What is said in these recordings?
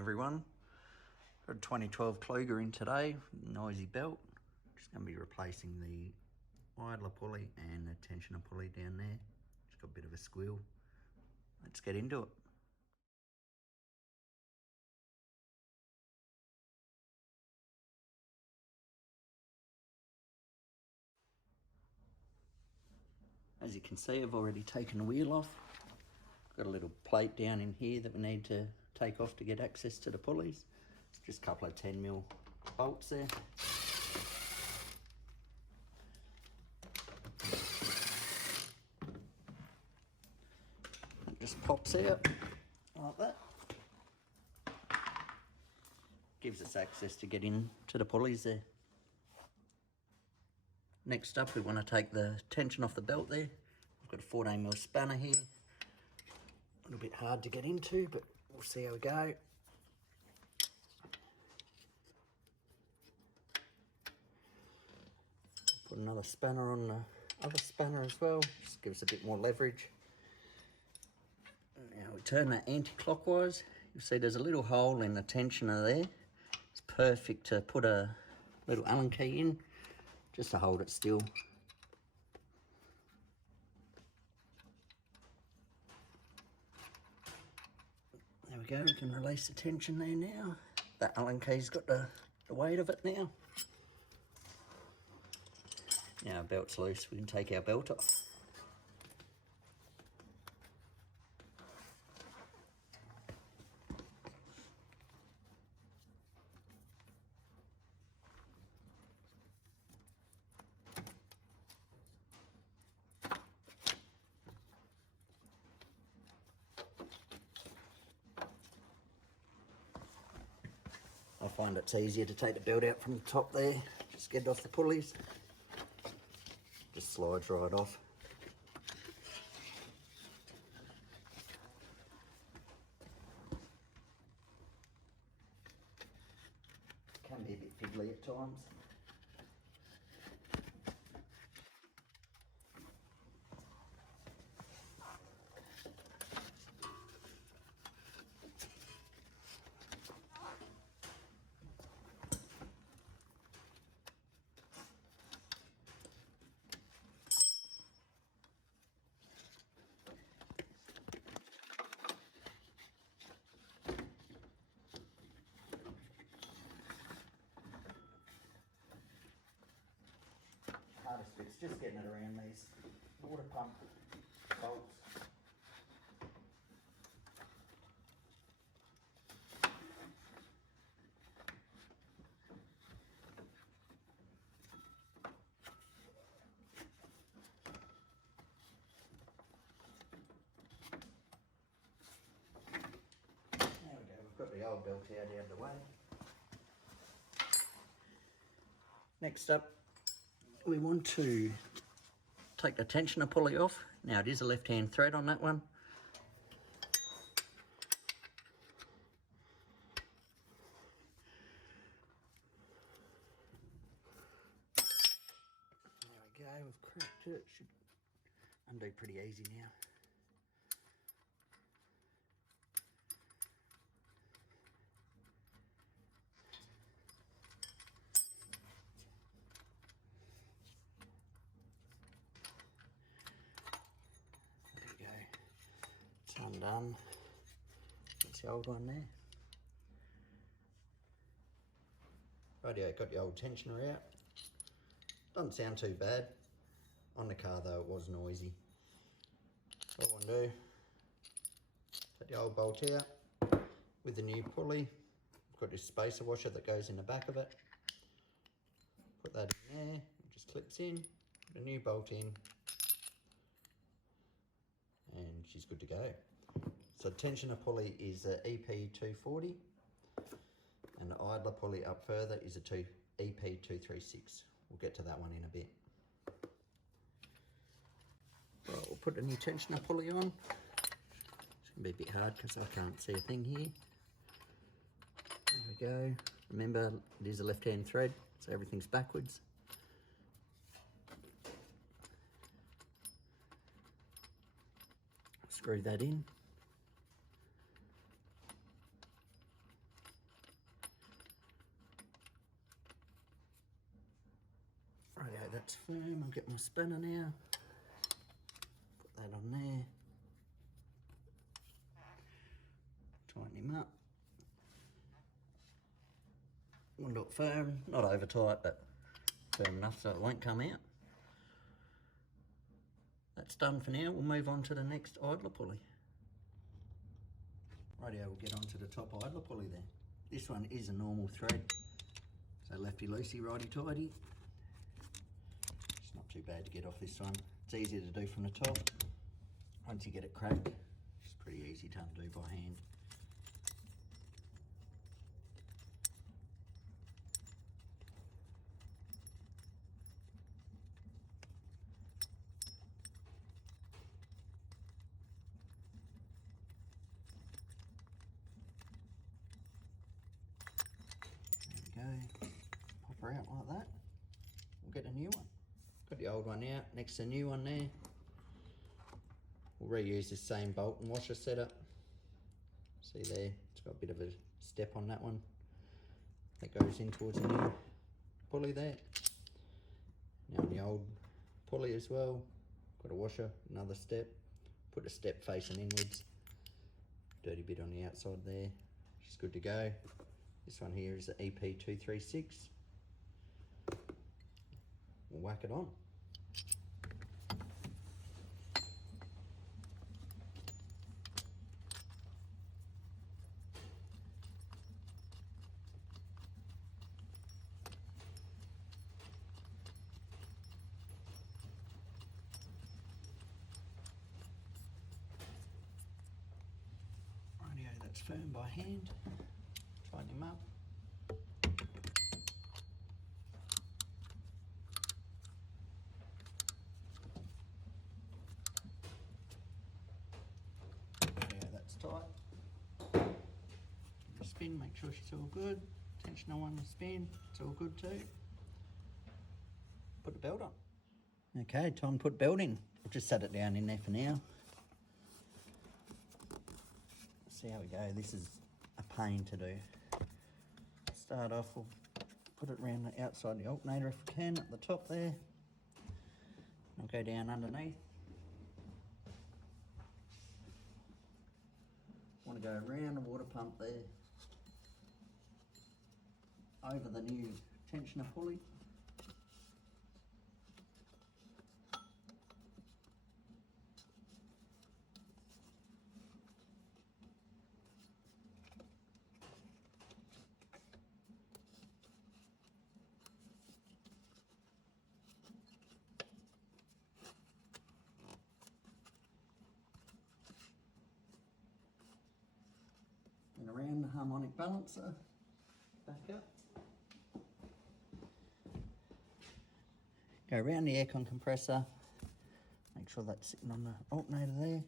everyone. Got a 2012 Kluger in today, noisy belt. Just going to be replacing the idler pulley and the tensioner pulley down there. Just got a bit of a squeal. Let's get into it. As you can see, I've already taken the wheel off. Got a little plate down in here that we need to take off to get access to the pulleys. It's just a couple of 10mm bolts there. It just pops out like that. Gives us access to get into the pulleys there. Next up, we want to take the tension off the belt there. We've got a 14mm spanner here. A little bit hard to get into, but we'll see how we go. Put another spanner on the other spanner as well, just gives us a bit more leverage. Now we turn that anti-clockwise. You'll see there's a little hole in the tensioner there. It's perfect to put a little Allen key in, just to hold it still. There we go, we can release the tension there now. That Allen key's got the weight of it now. Now our belt's loose, we can take our belt off. I find it's easier to take the belt out from the top there, just get it off the pulleys. Just slides right off. Can be a bit fiddly at times. Hardest bit's just getting it around these water pump bolts. There we go, we've got the old belt out of the way. Next up, we want to take the tensioner pulley off. Now it is a left-hand thread on that one. There we go, we've cracked it. Should undo pretty easy now. It's undone. That's the old one there. Rightio, got the old tensioner out. Doesn't sound too bad. On the car though, it was noisy. So what I want to do, take the old bolt out with the new pulley. I've got this spacer washer that goes in the back of it. Put that in there, it just clips in, put a new bolt in, and she's good to go. So tensioner pulley is a EP240, and the idler pulley up further is a EP236. We'll get to that one in a bit. Right, we'll put the new tensioner pulley on. It's gonna be a bit hard because I can't see a thing here. There we go. Remember, it is a left-hand thread, so everything's backwards. Screw that in. That's firm. I'll get my spinner now. Put that on there. Tighten him up. Want to do it firm, not over tight, but firm enough so it won't come out. That's done for now. We'll move on to the next idler pulley. Rightio, we'll get on to the top idler pulley there. This one is a normal thread. So lefty loosey, righty tighty. It's not too bad to get off this one. It's easier to do from the top. Once you get it cracked, it's pretty easy to undo by hand. There we go. Pop her out like that. We'll get a new one. Got the old one out, next to the new one there. We'll reuse this same bolt and washer setup. See there, it's got a bit of a step on that one. That goes in towards the new pulley there. Now on the old pulley as well, got a washer, another step. Put a step facing inwards. Dirty bit on the outside there, which is good to go. This one here is the EP236. We'll whack it on. Rightio, that's firm by hand. Tighten him up. Yeah, that's tight. Give it a spin, make sure she's all good. Tensioner on the spin, it's all good too. Put the belt on. Okay, time to put belt in. I'll just set it down in there for now. See how we go. This is a pain to do. Start off, we'll put it around the outside of the alternator if we can, at the top there. I'll go down underneath. Want to go around the water pump there, over the new tensioner pulley. And around the harmonic balancer, back up. Go around the aircon compressor, make sure that's sitting on the alternator there.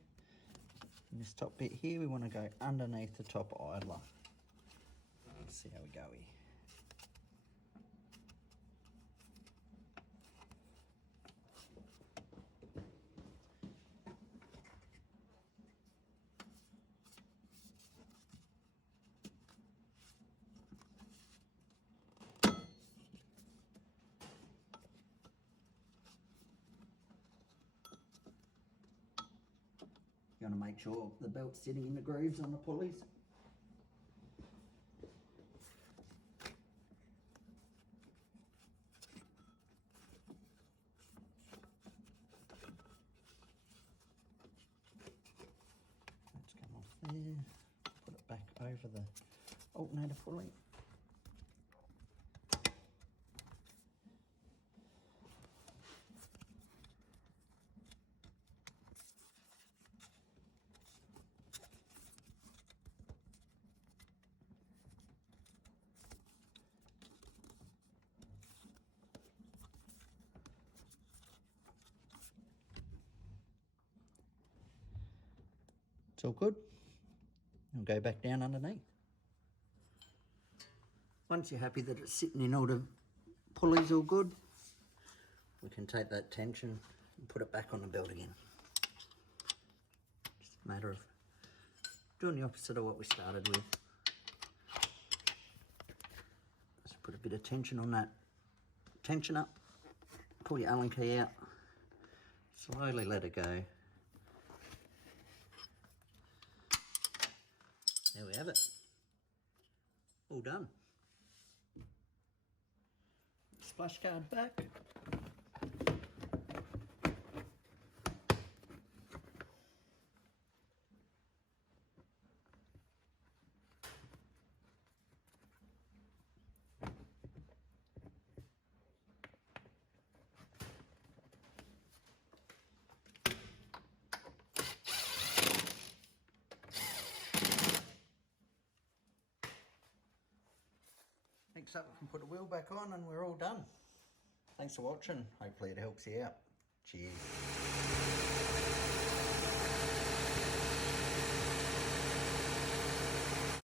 And this top bit here, we want to go underneath the top idler. Let's see how we go here. You want to make sure the belt's sitting in the grooves on the pulleys. Let's come off there, put it back over the alternator pulley. It's all good. I'll go back down underneath. Once you're happy that it's sitting in all the pulleys all good, we can take that tension and put it back on the belt again. Just a matter of doing the opposite of what we started with. Let's put a bit of tension on that tensioner. pull your Allen key out, slowly let it go. There we have it, all done. Splash guard back. Next up we can put the wheel back on and we're all done. Thanks for watching, hopefully it helps you out. Cheers.